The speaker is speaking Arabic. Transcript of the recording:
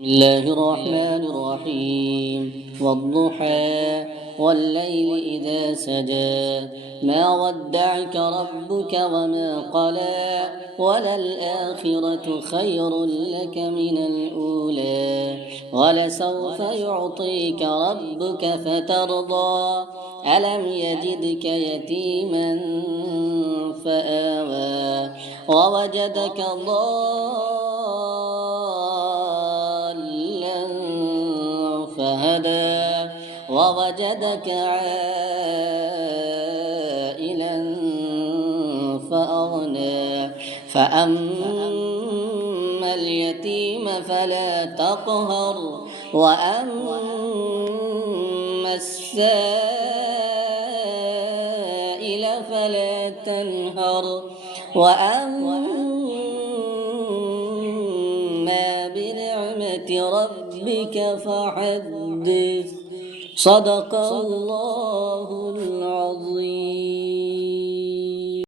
بسم الله الرحمن الرحيم والضحى والليل إذا سجى ما ودعك ربك وما قلى وللآخرة خير لك من الأولى ولسوف يعطيك ربك فترضى ألم يجدك يتيما فآوى ووجدك ضالا فهدى ووجدك عائلا فأغنى فأما اليتيم فلا تقهر وأما السائل فلا تنهر وأما بنعمة ربك فحدث صدق الله العظيم.